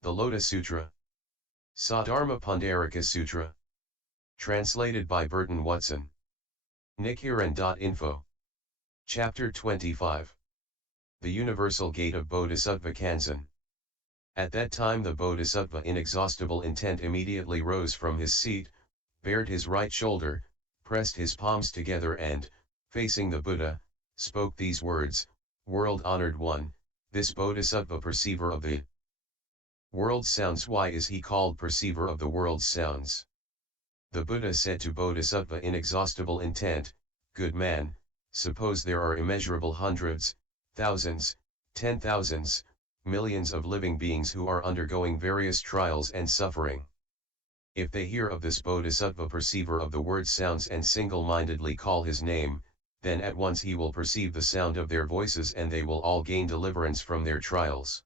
The Lotus Sutra. Sadharma Pundarika Sutra. Translated by Burton Watson. Nichiren.info. Chapter 25. The Universal Gate of Bodhisattva Kanzeon. At that time the Bodhisattva Inexhaustible Intent immediately rose from his seat, bared his right shoulder, pressed his palms together and, facing the Buddha, spoke these words: World-honored one, this Bodhisattva Perceiver of the world's sounds. Why is he called Perceiver of the world's sounds? The Buddha said to Bodhisattva Inexhaustible Intent, Good man, suppose there are immeasurable hundreds, thousands, 10,000s, millions of living beings who are undergoing various trials and suffering. If they hear of this Bodhisattva Perceiver of the word sounds and single-mindedly call his name, then at once he will perceive the sound of their voices and they will all gain deliverance from their trials.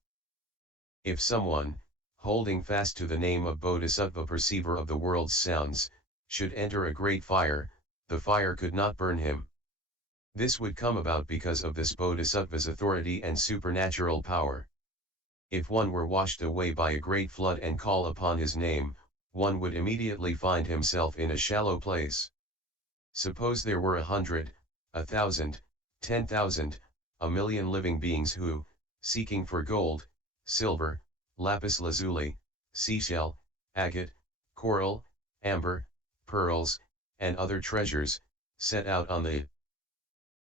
If someone, holding fast to the name of Bodhisattva Perceiver of the world's sounds, should enter a great fire, the fire could not burn him. This would come about because of this Bodhisattva's authority and supernatural power. If one were washed away by a great flood and call upon his name, one would immediately find himself in a shallow place. Suppose there were 100, 1,000, 10,000, a million living beings who, seeking for gold, silver, lapis lazuli, seashell, agate, coral, amber, pearls, and other treasures, set out on the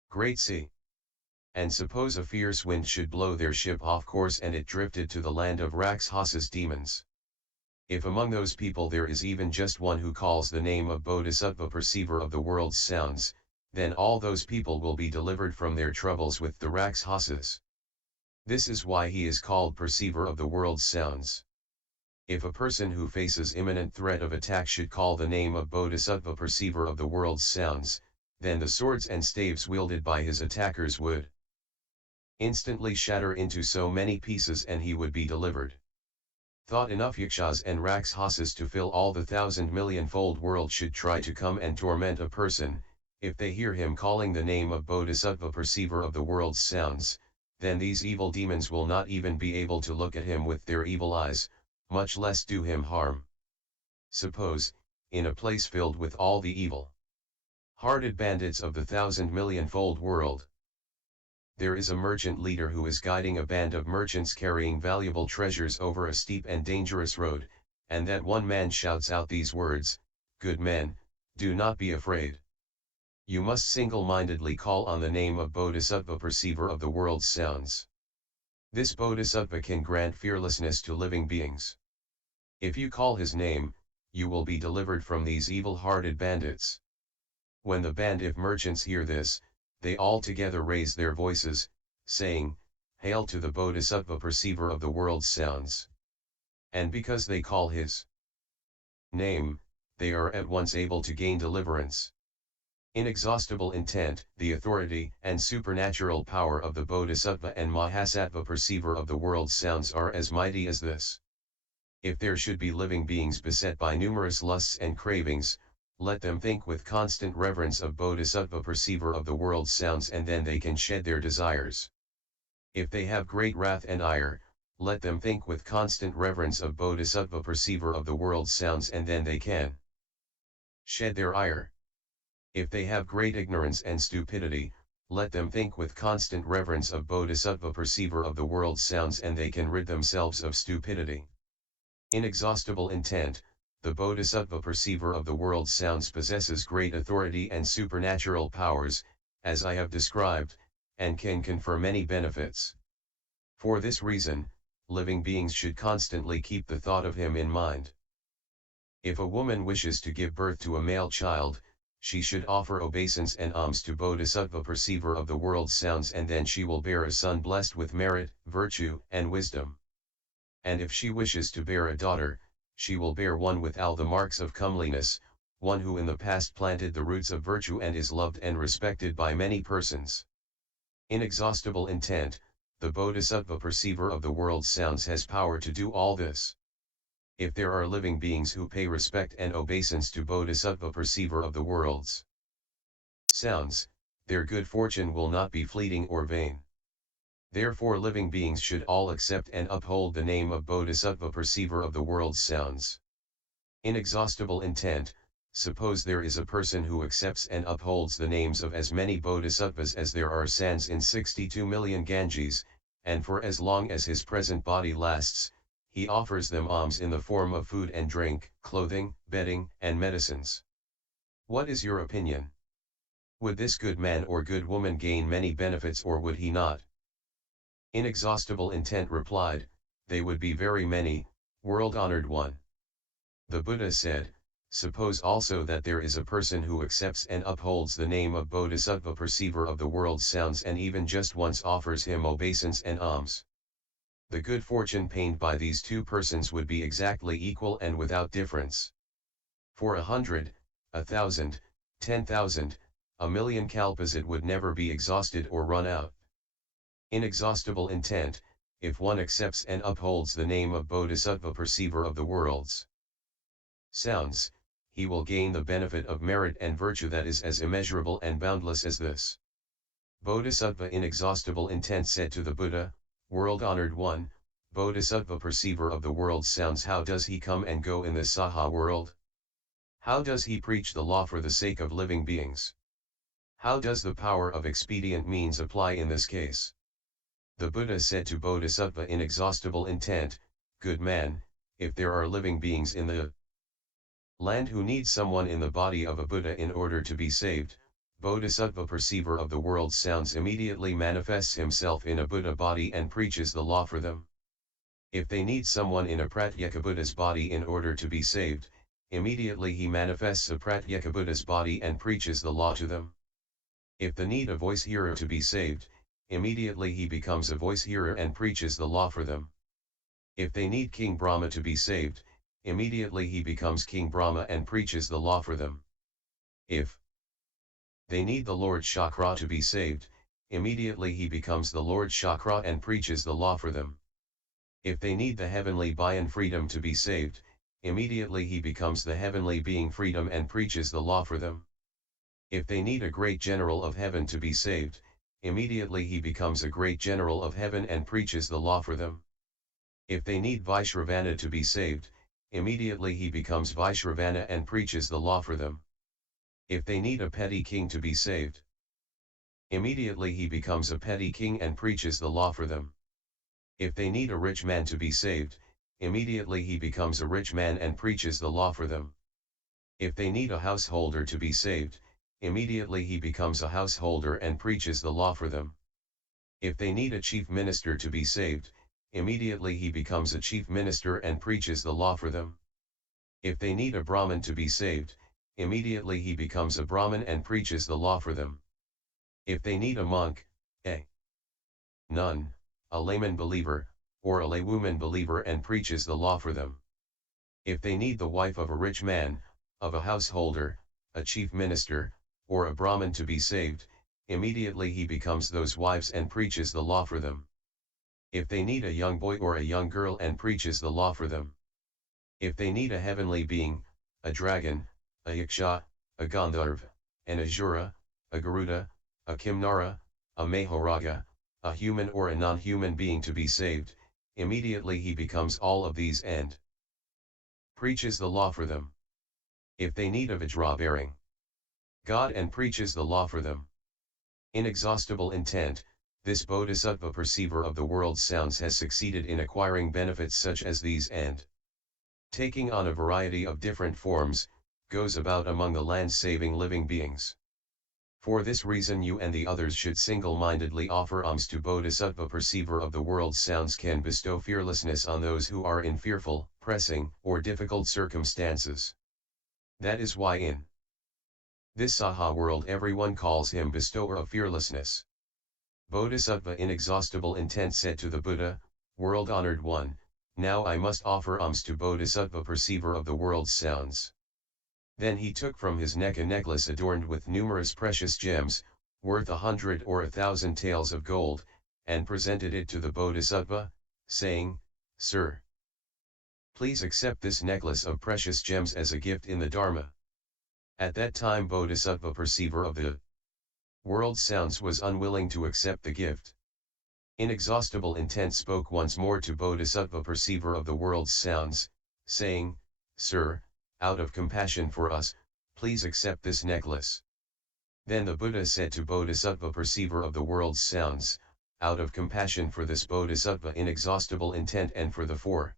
great sea. And suppose a fierce wind should blow their ship off course and it drifted to the land of rakshasas, demons. If among those people there is even just one who calls the name of Bodhisattva Perceiver of the world's sounds, then all those people will be delivered from their troubles with the rakshasas. This is why he is called Perceiver of the world's sounds. If a person who faces imminent threat of attack should call the name of Bodhisattva Perceiver of the world's sounds, then the swords and staves wielded by his attackers would instantly shatter into so many pieces and he would be delivered. Thought enough yakshas and rakshasas to fill all the 1,000,000,000-fold world should try to come and torment a person, if they hear him calling the name of Bodhisattva Perceiver of the world's sounds, then these evil demons will not even be able to look at him with their evil eyes, much less do him harm. Suppose, in a place filled with all the evil-hearted bandits of the 1,000,000,000-fold world, there is a merchant leader who is guiding a band of merchants carrying valuable treasures over a steep and dangerous road, and that one man shouts out these words, Good men, do not be afraid. You must single-mindedly call on the name of Bodhisattva Perceiver of the world's sounds. This Bodhisattva can grant fearlessness to living beings. If you call his name, you will be delivered from these evil-hearted bandits. When the band of merchants hear this, they all together raise their voices, saying, Hail to the Bodhisattva Perceiver of the world's sounds. And because they call his name, they are at once able to gain deliverance. Inexhaustible Intent. The authority and supernatural power of the Bodhisattva and Mahasattva Perceiver of the world's sounds are as mighty as this. If there should be living beings beset by numerous lusts and cravings, let them think with constant reverence of Bodhisattva Perceiver of the world's sounds and then they can shed their desires. If they have great wrath and ire, let them think with constant reverence of Bodhisattva Perceiver of the world's sounds and then they can shed their ire. If they have great ignorance and stupidity, let them think with constant reverence of Bodhisattva Perceiver of the world's sounds and they can rid themselves of stupidity. Inexhaustible Intent. The Bodhisattva Perceiver of the world's sounds possesses great authority and supernatural powers, as I have described, and can confer many benefits. For this reason, living beings should constantly keep the thought of him in mind. If a woman wishes to give birth to a male child, she should offer obeisance and alms to Bodhisattva Perceiver of the world's sounds and then she will bear a son blessed with merit, virtue, and wisdom. And if she wishes to bear a daughter, she will bear one with all the marks of comeliness, one who in the past planted the roots of virtue and is loved and respected by many persons. Inexhaustible Intent. The Bodhisattva Perceiver of the world's sounds has power to do all this. If there are living beings who pay respect and obeisance to Bodhisattva Perceiver of the world's sounds, their good fortune will not be fleeting or vain. Therefore living beings should all accept and uphold the name of Bodhisattva Perceiver of the world's sounds. Inexhaustible intent. Suppose there is a person who accepts and upholds the names of as many bodhisattvas as there are sands in 62 million Ganges, and for as long as his present body lasts, he offers them alms in the form of food and drink, clothing, bedding, and medicines. What is your opinion? Would this good man or good woman gain many benefits or would he not? Inexhaustible intent replied, they would be very many, world-honored one. The Buddha said, suppose also that there is a person who accepts and upholds the name of Bodhisattva Perceiver of the world's sounds and even just once offers him obeisance and alms. The good fortune paid by these two persons would be exactly equal and without difference. For 100, 1,000, 10,000, 1,000,000 kalpas it would never be exhausted or run out. Inexhaustible intent. If one accepts and upholds the name of Bodhisattva Perceiver of the world's sounds, he will gain the benefit of merit and virtue that is as immeasurable and boundless as this. Bodhisattva Inexhaustible Intent said to the Buddha, world-honored one, Bodhisattva Perceiver of the world's sounds, how does he come and go in this Saha world? How does he preach the law for the sake of living beings? How does the power of expedient means apply in this case? The Buddha said to Bodhisattva Inexhaustible Intent, good man, if there are living beings in the land who need someone in the body of a Buddha in order to be saved, Bodhisattva Perceiver of the world's sounds immediately manifests himself in a Buddha body and preaches the law for them. If they need someone in a Pratyeka Buddha's body in order to be saved, immediately he manifests a Pratyeka Buddha's body and preaches the law to them. If they need a voice hearer to be saved, immediately he becomes a voice hearer and preaches the law for them. If they need King Brahma to be saved, immediately he becomes King Brahma and preaches the law for them. If they need the Lord Chakra to be saved, immediately he becomes the Lord Chakra and preaches the law for them. If they need the heavenly Bayan freedom to be saved, immediately he becomes the heavenly being freedom and preaches the law for them. If they need a great general of heaven to be saved, immediately he becomes a great general of heaven and preaches the law for them. If they need Vaishravana to be saved, immediately he becomes Vaishravana and preaches the law for them. If they need a petty king to be saved, immediately he becomes a petty king and preaches the law for them. If they need a rich man to be saved, immediately he becomes a rich man and preaches the law for them. If they need a householder to be saved, immediately he becomes a householder and preaches the law for them. If they need a chief minister to be saved, immediately he becomes a chief minister and preaches the law for them. If they need a Brahmin to be saved, immediately he becomes a Brahmin and preaches the law for them. If they need a monk, a nun, a layman believer, or a laywoman believer and preaches the law for them. If they need the wife of a rich man, of a householder, a chief minister, or a Brahmin to be saved, immediately he becomes those wives and preaches the law for them. If they need a young boy or a young girl and preaches the law for them. If they need a heavenly being, a dragon, a yaksha, a gandharva, an asura, a garuda, a kimnara, a mahoraga, a human or a non-human being to be saved, immediately he becomes all of these and preaches the law for them. If they need a vajra-bearing God and preaches the law for them. Inexhaustible intent. This Bodhisattva Perceiver of the world's sounds has succeeded in acquiring benefits such as these and, taking on a variety of different forms, goes about among the land saving living beings. For this reason you and the others should single-mindedly offer alms to Bodhisattva Perceiver of the world's sounds, can bestow fearlessness on those who are in fearful, pressing, or difficult circumstances. That is why in this Saha world everyone calls him bestower of fearlessness. Bodhisattva Inexhaustible Intent said to the Buddha, world-honored one, now I must offer alms to Bodhisattva Perceiver of the world's sounds. Then he took from his neck a necklace adorned with numerous precious gems, worth 100 or 1,000 taels of gold, and presented it to the Bodhisattva, saying, Sir, please accept this necklace of precious gems as a gift in the Dharma. At that time Bodhisattva Perceiver of the world's sounds was unwilling to accept the gift. Inexhaustible Intent spoke once more to Bodhisattva Perceiver of the world's sounds, saying, "Sir, out of compassion for us, please accept this necklace." Then the Buddha said to Bodhisattva Perceiver of the world's sounds, "Out of compassion for this Bodhisattva Inexhaustible Intent and for the four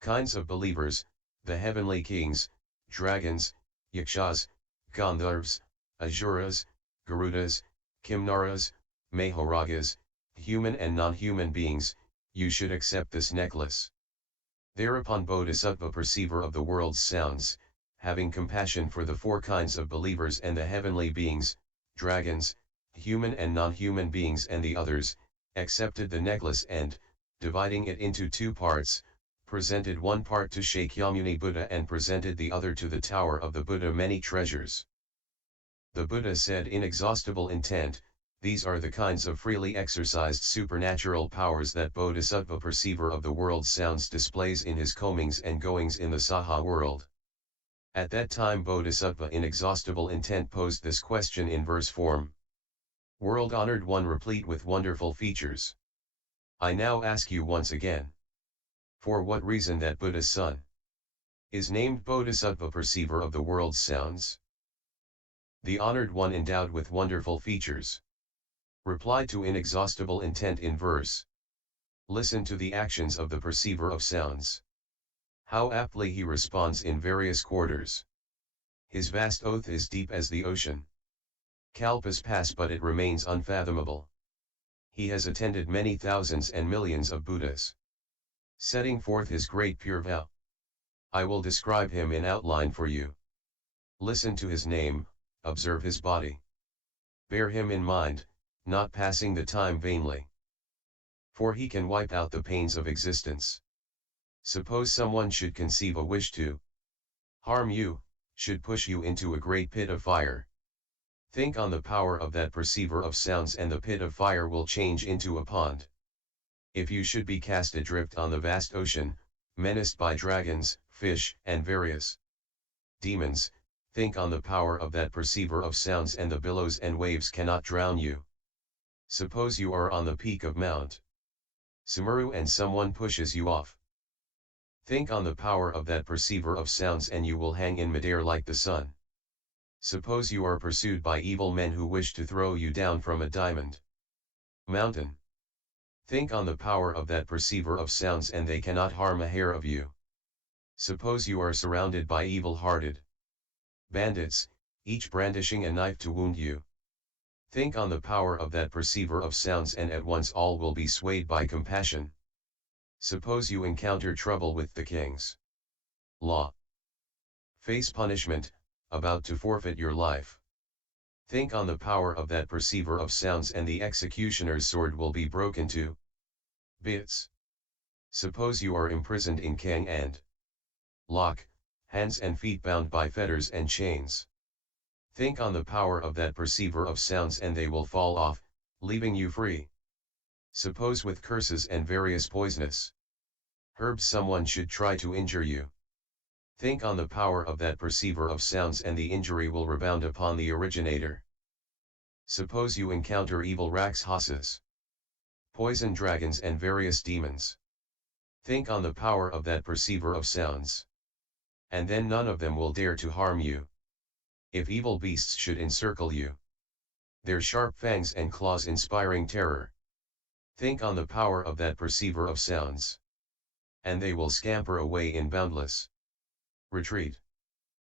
kinds of believers, the heavenly kings, dragons, yakshas, gandharvas, asuras, garudas, kimnaras, mahoragas, human and non-human beings, you should accept this necklace." Thereupon Bodhisattva Perceiver of the world's sounds, having compassion for the four kinds of believers and the heavenly beings, dragons, human and non-human beings and the others, accepted the necklace and, dividing it into two parts, presented one part to Shakyamuni Buddha and presented the other to the tower of the Buddha many treasures. The Buddha said, "Inexhaustible Intent, these are the kinds of freely exercised supernatural powers that Bodhisattva Perceiver of the world's sounds displays in his comings and goings in the Saha world." At that time Bodhisattva Inexhaustible Intent posed this question in verse form. World-honored one replete with wonderful features. I now ask you once again. For what reason that Buddha's son is named Bodhisattva Perceiver of the world's sounds? The honored one endowed with wonderful features. Reply to Inexhaustible Intent in verse. Listen to the actions of the Perceiver of sounds. How aptly he responds in various quarters. His vast oath is deep as the ocean. Kalpas pass but it remains unfathomable. He has attended many thousands and millions of Buddhas, setting forth his great pure vow. I will describe him in outline for you. Listen to his name, observe his body. Bear him in mind, not passing the time vainly. For he can wipe out the pains of existence. Suppose someone should conceive a wish to harm you, should push you into a great pit of fire. Think on the power of that Perceiver of sounds and the pit of fire will change into a pond. If you should be cast adrift on the vast ocean, menaced by dragons, fish, and various demons, think on the power of that Perceiver of sounds and the billows and waves cannot drown you. Suppose you are on the peak of Mount Sumeru and someone pushes you off. Think on the power of that Perceiver of sounds and you will hang in midair like the sun. Suppose you are pursued by evil men who wish to throw you down from a diamond mountain. Think on the power of that Perceiver of sounds and they cannot harm a hair of you. Suppose you are surrounded by evil-hearted bandits, each brandishing a knife to wound you. Think on the power of that Perceiver of sounds and at once all will be swayed by compassion. Suppose you encounter trouble with the king's law. Face punishment, about to forfeit your life. Think on the power of that Perceiver of sounds and the executioner's sword will be broken to bits. Suppose you are imprisoned in Kang and lock, hands and feet bound by fetters and chains. Think on the power of that Perceiver of sounds and they will fall off, leaving you free. Suppose with curses and various poisonous herbs someone should try to injure you. Think on the power of that Perceiver of sounds and the injury will rebound upon the originator. Suppose you encounter evil rakshasas, poison dragons and various demons. Think on the power of that Perceiver of sounds. And then none of them will dare to harm you. If evil beasts should encircle you, their sharp fangs and claws inspiring terror. Think on the power of that Perceiver of sounds. And they will scamper away in boundless retreat.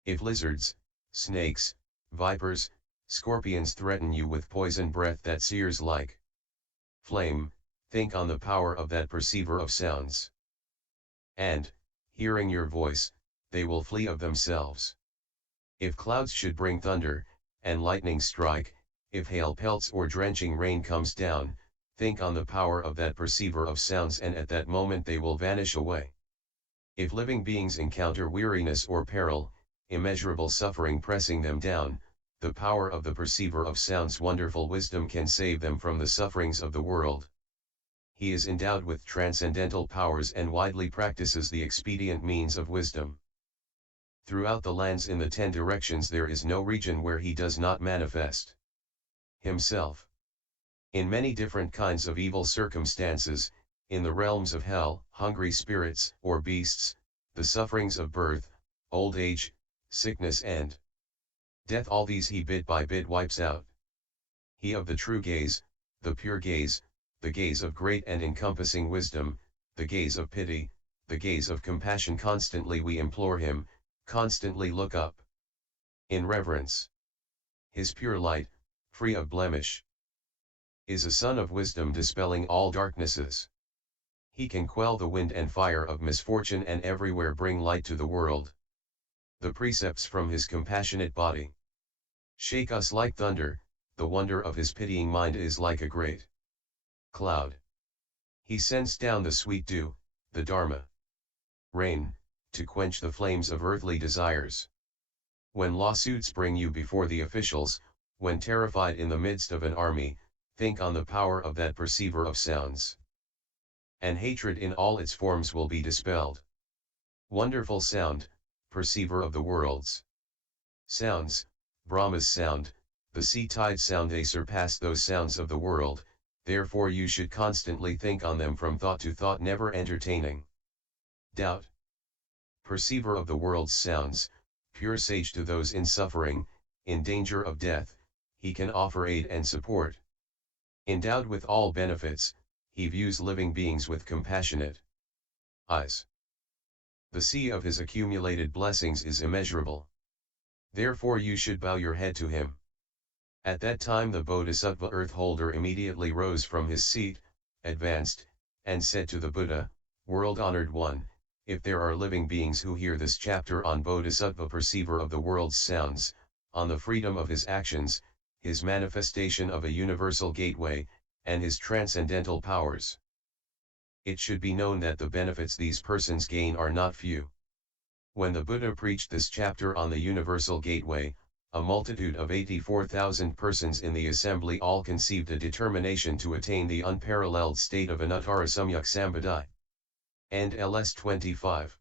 If lizards, snakes, vipers, scorpions threaten you with poison breath that sears like flame, think on the power of that Perceiver of sounds. And, hearing your voice, they will flee of themselves. If clouds should bring thunder, and lightning strike, if hail pelts or drenching rain comes down, think on the power of that Perceiver of sounds and at that moment they will vanish away. If living beings encounter weariness or peril, immeasurable suffering pressing them down, the power of the Perceiver of sounds wonderful wisdom can save them from the sufferings of the world. He is endowed with transcendental powers and widely practices the expedient means of wisdom. Throughout the lands in the 10 directions there is no region where he does not manifest himself. In many different kinds of evil circumstances, in the realms of hell, hungry spirits, or beasts, the sufferings of birth, old age, sickness and death, all these he bit by bit wipes out. He of the true gaze, the pure gaze, the gaze of great and encompassing wisdom, the gaze of pity, the gaze of compassion, constantly we implore him, constantly look up in reverence. His pure light, free of blemish, is a sun of wisdom dispelling all darknesses. He can quell the wind and fire of misfortune and everywhere bring light to the world. The precepts from his compassionate body shake us like thunder, the wonder of his pitying mind is like a great cloud. He sends down the sweet dew, the Dharma rain, to quench the flames of earthly desires. When lawsuits bring you before the officials, when terrified in the midst of an army, think on the power of that perceiver of sounds, and hatred in all its forms will be dispelled. Wonderful sound, perceiver of the worlds. Sounds, Brahma's sound, the sea tide sound, they surpass those sounds of the world, therefore you should constantly think on them from thought to thought, never entertaining doubt. Perceiver of the world's sounds, pure sage to those in suffering, in danger of death, he can offer aid and support. Endowed with all benefits, he views living beings with compassionate eyes. The sea of his accumulated blessings is immeasurable. Therefore you should bow your head to him. At that time the Bodhisattva earth holder immediately rose from his seat, advanced, and said to the Buddha, World-honored one, if there are living beings who hear this chapter on Bodhisattva Perceiver of the world's sounds, on the freedom of his actions, his manifestation of a universal gateway, and his transcendental powers, it should be known that the benefits these persons gain are not few. When the Buddha preached this chapter on the universal gateway, a multitude of 84,000 persons in the assembly all conceived a determination to attain the unparalleled state of Anuttara Samyak Sambadhi. And LS 25.